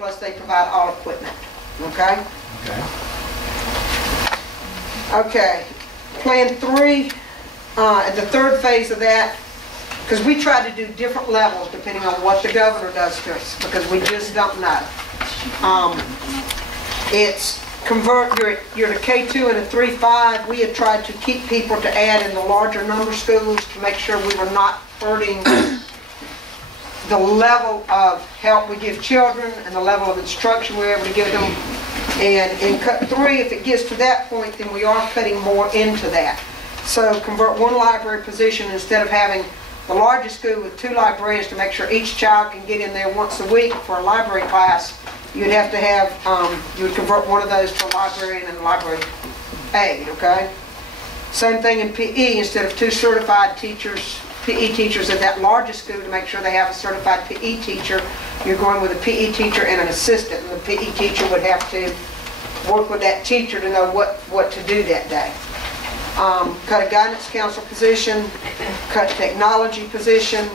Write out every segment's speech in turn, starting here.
plus they provide all equipment. Okay? Okay. Okay. Plan 3, at the third phase of that, because we try to do different levels depending on what the governor does to us, because we just don't know. It's convert you're to K2 and a 3-5. We had tried to keep people to add in the larger number schools to make sure we were not hurting the level of help we give children and the level of instruction we're able to give them. And in cut 3, if it gets to that point, then we are cutting more into that. So convert one library position instead of having the largest school with 2 librarians to make sure each child can get in there once a week for a library class. You'd have to have, you would convert one of those to a librarian and a library aide, okay? Same thing in PE, instead of 2 certified teachers, PE teachers at that largest school to make sure they have a certified PE teacher, you're going with a PE teacher and an assistant, and the PE teacher would have to work with that teacher to know what to do that day. Cut a guidance counselor position, cut technology position,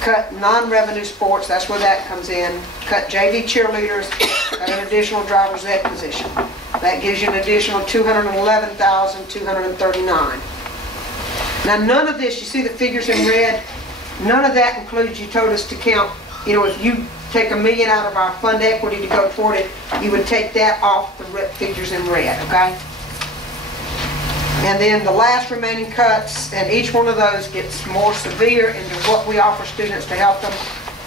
cut non-revenue sports, that's where that comes in, cut JV cheerleaders, cut an additional driver's ed position. That gives you an additional $211,239. Now none of this, you see the figures in red, none of that includes, you told us to count, you know, if you take $1 million out of our fund equity to go toward it, you would take that off the figures in red, okay? And then the last remaining cuts, and each one of those gets more severe into what we offer students to help them,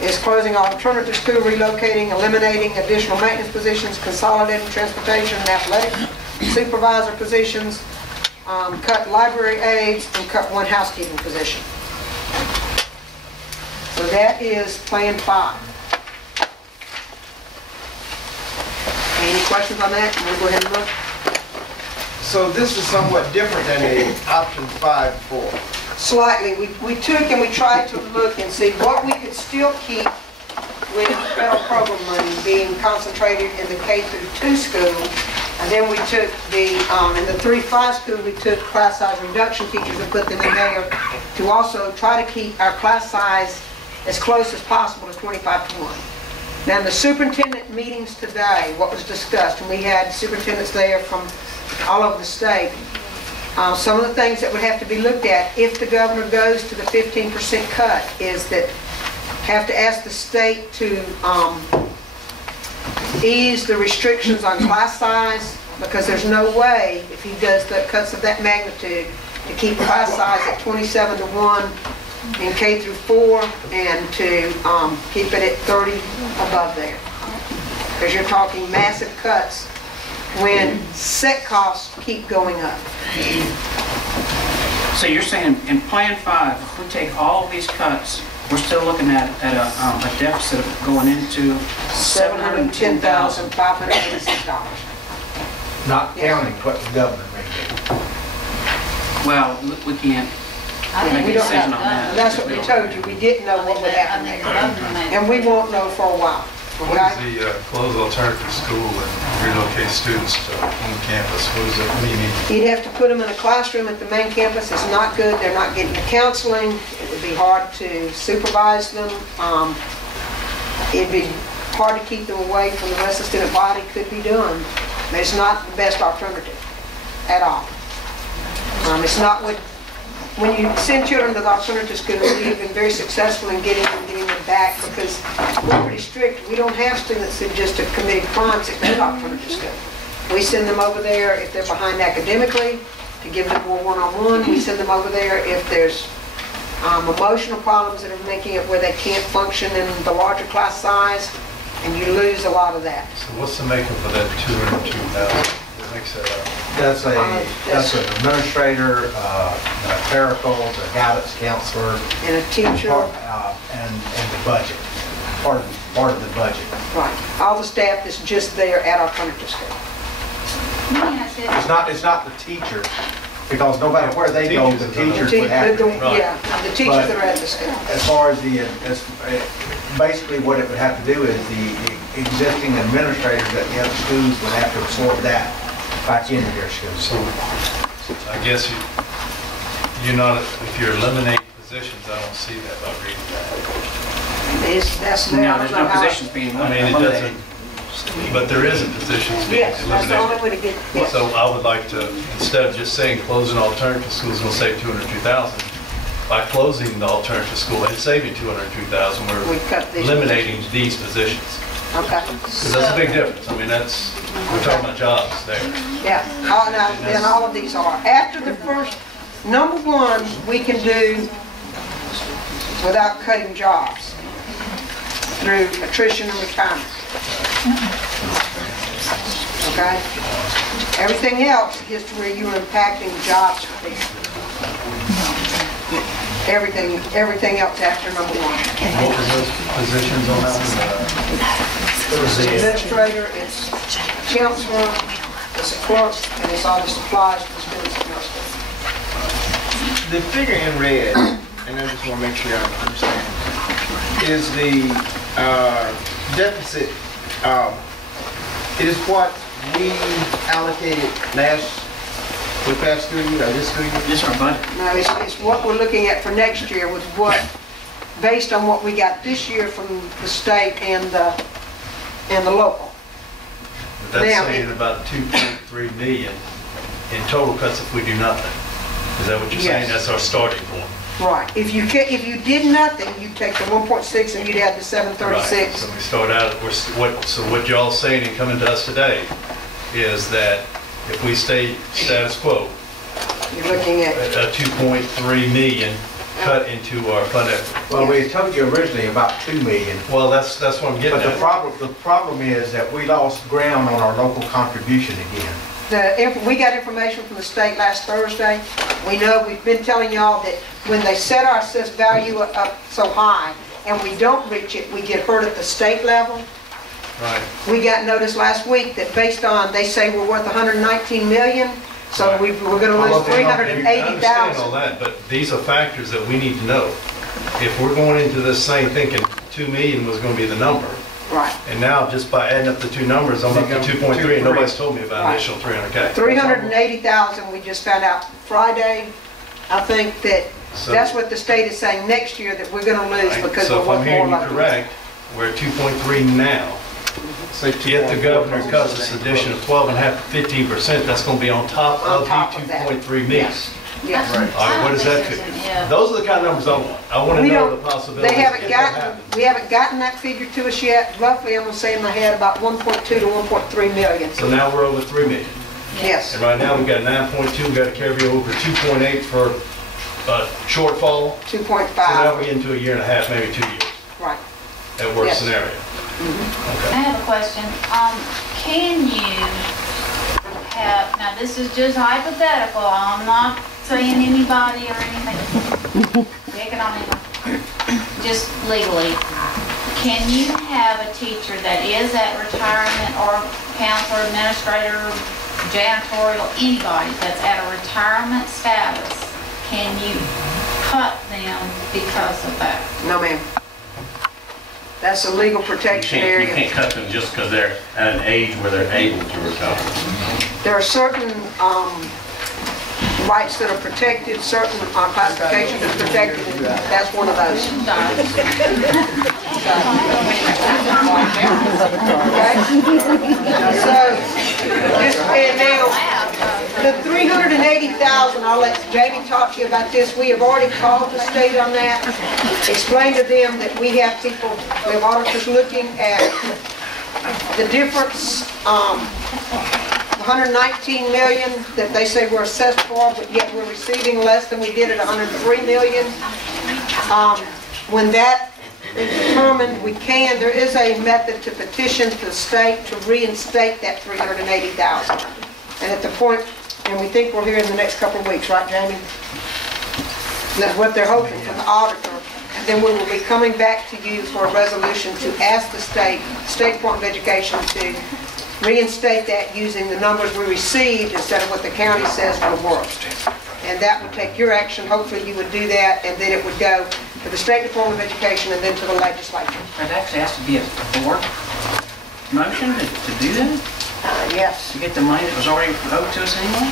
is closing alternative school, relocating, eliminating additional maintenance positions, consolidating transportation and athletic supervisor positions, cut library aides, and cut 1 housekeeping position. So that is Plan 5. Any questions on that? We'll go ahead and look. So this is somewhat different than the option 5 before. Slightly. We took and we tried to look and see what we could still keep with federal program money being concentrated in the K-2 school. And then we took the, in the 3-5 school, we took class size reduction teachers and put them in there to also try to keep our class size as close as possible to 25-to-1. Now in the superintendent meetings today, what was discussed, and we had superintendents there from all over the state, some of the things that would have to be looked at if the governor goes to the 15% cut is that have to ask the state to ease the restrictions on class size, because there's no way, if he does the cuts of that magnitude, to keep class size at 27-to-1 in K-4 and to keep it at 30 above there. Because you're talking massive cuts when set costs keep going up. So you're saying in Plan 5, if we take all of these cuts, we're still looking at a deficit of going into $710,586. Not counting what the governor may do. Well, we can't make a decision on that. That's what we told you. We didn't know what would happen there. And we won't know for a while. What is the close alternative school and relocate students to home campus? What is it? What do you mean? You'd have to put them in a classroom at the main campus. It's not good. They're not getting the counseling. It would be hard to supervise them. It'd be hard to keep them away from the rest of the student body. Could be done. But it's not the best alternative at all. It's not what, when you send children to the alternative schools, we've been very successful in getting them back, because we're pretty strict. We don't have students that just have committed crimes that go to alternative school. We send them over there if they're behind academically to give them more one-on-one. We send them over there if there's emotional problems that are making it where they can't function in the larger class size, and you lose a lot of that. So what's the makeup of that 202,000? What makes that up? That's an administrator, a clerical, a guidance counselor, And a teacher. and the budget. Part of the budget. Right. All the staff that's just there at alternative school. It's not the teacher, because no matter where they go, the teachers would have to be. Yeah, the teachers that are at the school. As far as basically what it would have to do is the existing administrators at the other schools would have to absorb that back into their schools. So I guess you're not, if you're eliminating positions, I don't see that by reading that. That's No, there's no positions being I mean, it eliminated. doesn't, but there is a positions being Yes, that's the only eliminated. way to get, yes. So I would like to, instead of just saying closing alternative schools will save 202,000, by closing the alternative school and saving 202,000, We we're cut these eliminating these positions. Okay. Because that's a big difference. I mean, we're talking about jobs there. Yeah, and all of these are. After the first, number one, we can do without cutting jobs through attrition and retirement. Okay? Everything else gets to where you're impacting jobs for people. Everything else after number one. What were those positions on that? There was the Administrator, it's counselor, it's a clerk, and it's all the supplies for the students at middle school. The figure in red, and I just want to make sure I understand, is the deficit, is what we allocated for the past school year, or this school year? This is our budget. No, it's what we're looking at for next year with what, based on what we got this year from the state and the local. But that's Now, saying about 2.3 million in total cuts if we do nothing. Is that what you're saying? Yes. That's our starting point. Right. If you did nothing, you'd take the 1.6 and you'd add the Right. 736. So we start out, so what y'all saying and coming to us today is that if we stay status quo, You're looking at, a 2.3 million cut into our fund equity. Well, we had told you originally about 2 million, Well, that's what I'm getting but the at. problem is that we lost ground on our local contribution again. we got information from the state last Thursday. We know, we've been telling y'all that when they set our assessed value up so high and we don't reach it, we get hurt at the state level. Right. We got notice last week that based on, they say we're worth 119 million, so Right. we're going to lose I understand all 380,000. that, but these are factors that we need to know. If we're going into this thing thinking 2 million was going to be the number, Right. and now just by adding up the two numbers, I'm up to 2.3, and nobody's told me about an additional 300K. 380,000, we just found out Friday. I think that So- that's what the state is saying next year, that we're going to lose Right. because So we're if worth I'm more hearing you like correct, we're at 2.3 now. Say If the 2.4 governor plus cuts the this same. addition of 12.5 to 15%, that's going to be on top On of top the of that. 2.3 million. Yes. Yes. Right. All right, what does that figure? Those are the kind of numbers I want. I want to We know don't, the possibilities. they haven't if that gotten, happens. we haven't gotten that figure to us yet. Roughly, I'm going to say in my head, about 1.2 to 1.3 million. So now we're over 3 million. Yes. And right now, we've got 9.2, we've got to carry over 2.8 for shortfall. So now 2.5, we're into a year and a half, maybe 2 years, right. at worst Yes. scenario. I Okay. have a question. Can you have, now this is just hypothetical, I'm not saying anybody or anything, pick it on anyone, just legally. Can you have a teacher that is at retirement or counselor, administrator, janitorial, anybody that's at a retirement status, can you cut them because of that? No, ma'am. That's a legal protection You area. can't cut them just because they're at an age where they're able to retire. There are certain rights that are protected, certain classifications that are protected, and that's one of those. Okay? So, and now, the 380,000, I'll let Jamie talk to you about this. We have already called the state on that, explained to them that we have people, we have auditors looking at the difference, 119 million that they say we're assessed for, but yet we're receiving less than we did at 103 million. When that is determined, there is a method to petition to the state to reinstate that 380,000. And at the point, and we think we're here in the next couple of weeks, right, Jamie? That's what they're hoping from the auditor. And then we will be coming back to you for a resolution to ask the State Department of Education to reinstate that using the numbers we received instead of what the county says for the world. And that would take your action. Hopefully you would do that, and then it would go to the State Department of Education and then to the legislature. It actually has to be a board motion to do that? Yes. To get the money that was already owed to us anyway?